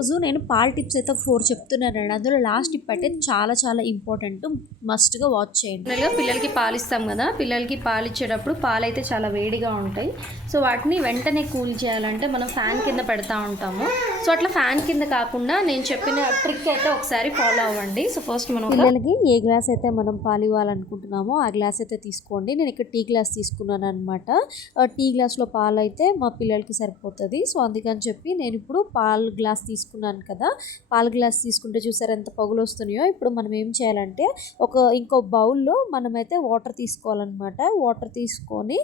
రోజు నేను పాల టిప్స్ అయితే 4 చెప్తున్నానండి. అందులో లాస్ట్ టిప్ అయితే చాలా చాలా ఇంపార్టెంట్. మస్ట్‌గా వాచ్ చేయండి. పిల్లలకి పాలు ఇస్తాం కదా! పిల్లలకి పాలు ఇచ్చేటప్పుడు పాలైతే చాలా వేడిగా ఉంటాయి. సో వాటిని వెంటనే కూల్ చేయాలంటే మనం ఫ్యాన్ కింద పెడతా ఉంటాము. సో అట్లా ఫ్యాన్ కింద కాకుండా నేను చెప్పిన ట్రిక్ అయితే ఒకసారి ఫాలో అవ్వండి. సో ఫస్ట్ మనం పిల్లలకి ఏ గ్లాస్ అయితే మనం పాలు ఇవ్వాలనుకుంటున్నామో ఆ గ్లాస్ అయితే తీసుకోండి. నేను ఇక్కడ టీ గ్లాస్ తీసుకున్నాను అనమాట. టీ గ్లాస్‌లో పాలు అయితే మా పిల్లలకి సరిపోతది. సో అందుకని చెప్పి నేను ఇప్పుడు పాలు గ్లాస్ తీసుకున్నాను కదా! పాల గ్లాస్ తీసుకుంటే చూసారా ఎంత పొగలొస్తున్నాయో. ఇప్పుడు మనం ఏం చేయాలంటే ఇంకో బౌల్‌లో మనమైతే వాటర్ తీసుకోవాలన్నమాట. వాటర్ తీసుకొని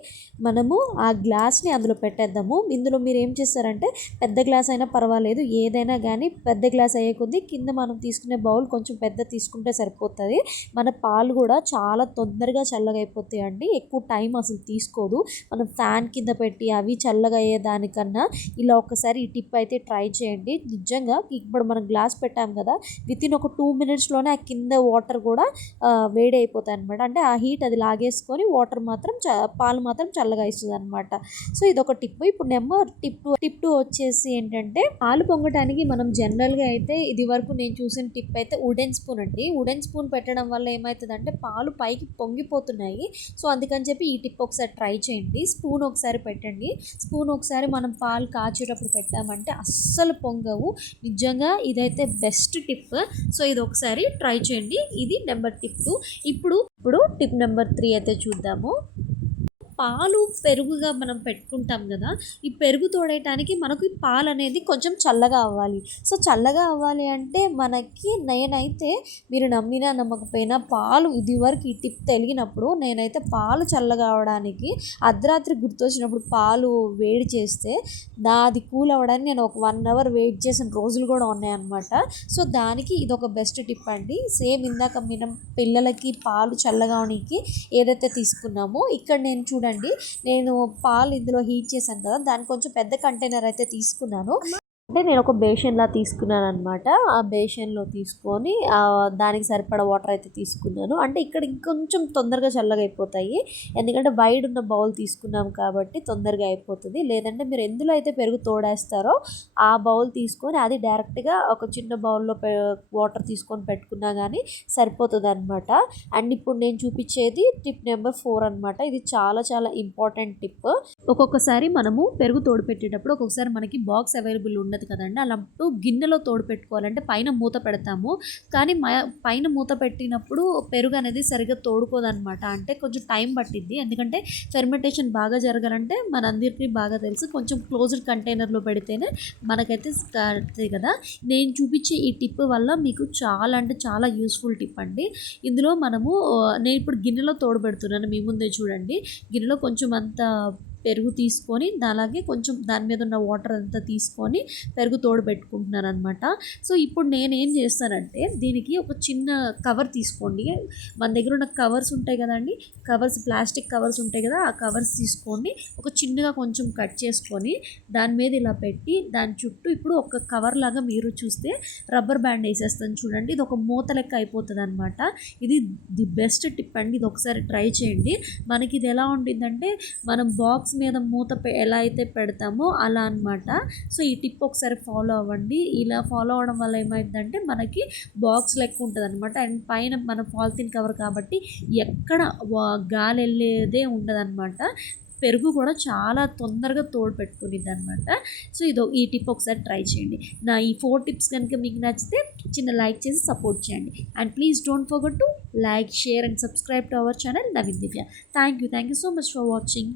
మనము ఆ గ్లాస్‌ని అందులో పెట్టేద్దాము. ఇందులో మీరేం చేస్తారంటే పెద్ద గ్లాస్ అయినా పర్వాలేదు, ఏదైనా గానీ పెద్ద గ్లాస్ అయ్యే కొద్దీ కింద మనం తీసుకునే బౌల్ కొంచెం పెద్ద తీసుకుంటే సరిపోతది. మన పాలు కూడా చాలా తొందరగా చల్లగా అయిపోతాయండి. ఎక్కువ టైం అసలు తీసుకోదు. మనం ఫ్యాన్ కింద పెట్టి అవి చల్లగా అయ్యేదానికన్నా ఇలా ఒక్కసారి ఈ టిప్ అయితే ట్రై చేయండి. నిజంగా ఇప్పుడు మనం గ్లాస్ పెట్టాం కదా, వితిన్ ఒక 2 మినిట్స్‌లోనే ఆ కింద వాటర్ కూడా వేడి అయిపోతాయి అనమాట. అంటే ఆ హీట్ అది లాగేసుకొని వాటర్ మాత్రం పాలు మాత్రం చల్లగా ఇస్తుందనమాట. సో ఇదొక టిప్. ఇప్పుడు టిప్ 2 వచ్చేసి ఏంటంటే పాలు పొంగటానికి మనం జనరల్‌గా అయితే ఇది వరకు నేను చూసిన టిప్ అయితే వుడెన్ స్పూన్ అండి. వుడెన్ స్పూన్ పెట్టడం వల్ల ఏమవుతుందంటే పాలు పైకి పొంగిపోతున్నాయి. సో అందుకని చెప్పి ఈ టిప్ ఒకసారి ట్రై చేయండి. స్పూన్ ఒకసారి పెట్టండి. స్పూన్ ఒకసారి మనం పాలు కాచేటప్పుడు పెట్టామంటే అస్సలు పొంగవు. నిజంగా ఇదైతే బెస్ట్ టిప్. సో ఇది ఒకసారి ట్రై చేయండి. ఇది నెంబర్ టిప్ 2. ఇప్పుడు టిప్ నెంబర్ 3 అయితే చూద్దాము. పాలు పెరుగుగా మనం పెట్టుకుంటాం కదా, ఈ పెరుగు తోడేయటానికి మనకు ఈ పాలు అనేది కొంచెం చల్లగా అవ్వాలి. సో చల్లగా అవ్వాలి అంటే నేనైతే మీరు నమ్మినా నమ్మకపోయినా పాలు ఇదివరకు ఈ టిప్ తెలిగినప్పుడు నేనైతే పాలు చల్లగా అవడానికి అర్ధరాత్రి గుర్తొచ్చినప్పుడు పాలు వేడి చేస్తే అది కూల్ అవ్వడానికి నేను ఒక 1 అవర్ వెయిట్ చేసిన రోజులు కూడా ఉన్నాయన్నమాట. సో దానికి ఇదొక బెస్ట్ టిప్ అండి. సేమ్ ఇందాక మనం పిల్లలకి పాలు చల్లగా అవడానికి ఏదైతే తీసుకున్నామో ఇక్కడ నేను చూడండి, నేను పాలు ఇందులో హీట్ చేశాను కదా, దానికి కొంచెం పెద్ద కంటైనర్ అయితే తీసుకున్నాను. అంటే నేను ఒక బేషన్లా తీసుకున్నాను అనమాట. ఆ బేషన్లో తీసుకొని దానికి సరిపడా వాటర్ అయితే తీసుకున్నాను. అంటే ఇక్కడ ఇంకొంచెం తొందరగా చల్లగా అయిపోతాయి. ఎందుకంటే వైడ్ ఉన్న బౌల్ తీసుకున్నాం కాబట్టి తొందరగా అయిపోతుంది. లేదంటే మీరు ఎందులో అయితే పెరుగు తోడేస్తారో ఆ బౌల్ తీసుకొని అది డైరెక్ట్గా ఒక చిన్న బౌల్లో వాటర్ తీసుకొని పెట్టుకున్నా కానీ సరిపోతుంది అనమాట. అండ్ ఇప్పుడు నేను చూపించేది టిప్ నెంబర్ 4 అనమాట. ఇది చాలా చాలా ఇంపార్టెంట్ టిప్. ఒక్కొక్కసారి మనము పెరుగు తోడు పెట్టేటప్పుడు ఒక్కొక్కసారి మనకి బాక్స్ అవైలబుల్ ఉండదు కదండి. అలాంటప్పుడు గిన్నెలో తోడు పెట్టుకోవాలంటే పైన మూత పెడతాము. కానీ పైన మూత పెట్టినప్పుడు పెరుగు అనేది సరిగ్గా తోడుకోదనమాట. అంటే కొంచెం టైం పట్టిద్ది. ఎందుకంటే ఫెర్మెంటేషన్ బాగా జరగాలంటే మనందరికీ బాగా తెలుసు కొంచెం క్లోజ్డ్ కంటైనర్లో పెడితేనే మనకైతే కదా. నేను చూపించే ఈ టిప్ వల్ల మీకు చాలా అంటే చాలా యూస్ఫుల్ టిప్ అండి. ఇందులో నేను ఇప్పుడు గిన్నెలో తోడు పెడుతున్నాను. మీ ముందే చూడండి. గిన్నెలో కొంచెం అంత పెరుగు తీసుకొని అలాగే కొంచెం దాని మీద ఉన్న వాటర్ అంతా తీసుకొని పెరుగు తోడు పెట్టుకుంటున్నాను అనమాట. సో ఇప్పుడు నేనేం చేస్తానంటే దీనికి ఒక చిన్న కవర్ తీసుకోండి. మన దగ్గర ఉన్న కవర్స్ ఉంటాయి కదండి, ప్లాస్టిక్ కవర్స్ ఉంటాయి కదా, ఆ కవర్స్ తీసుకోండి. ఒక చిన్నగా కొంచెం కట్ చేసుకొని దాని మీద ఇలా పెట్టి దాని చుట్టూ ఇప్పుడు ఒక కవర్ లాగా మీరు చూస్తే రబ్బర్ బ్యాండ్ వేసేస్తాను చూడండి. ఇది ఒక మూత లెక్క అయిపోతుంది అనమాట. ఇది ది బెస్ట్ టిప్ అండి. ఇది ఒకసారి ట్రై చేయండి. మనకి ఇది ఎలా ఉంటుందంటే మనం బాక్స్ మీద మూత ఎలా అయితే పెడతామో అలా అనమాట. సో ఈ టిప్ ఒకసారి ఫాలో అవ్వండి. ఇలా ఫాలో అవ్వడం వల్ల ఏమైందంటే మనకి బాక్స్ లెక్క ఉంటుంది అనమాట. అండ్ పైన మన పాలిథిన్ కవర్ కాబట్టి ఎక్కడ గాలి వెళ్ళేదే ఉండదన్నమాట. పెరుగు కూడా చాలా తొందరగా తోడు పెట్టుకునిద్ది అనమాట. సో ఈ టిప్ ఒకసారి ట్రై చేయండి. నా ఈ 4 టిప్స్ కనుక మీకు నచ్చితే చిన్న లైక్ చేసి సపోర్ట్ చేయండి. And please don't forget to like, share and subscribe to our channel Naveen Divya. Thank you so much for watching.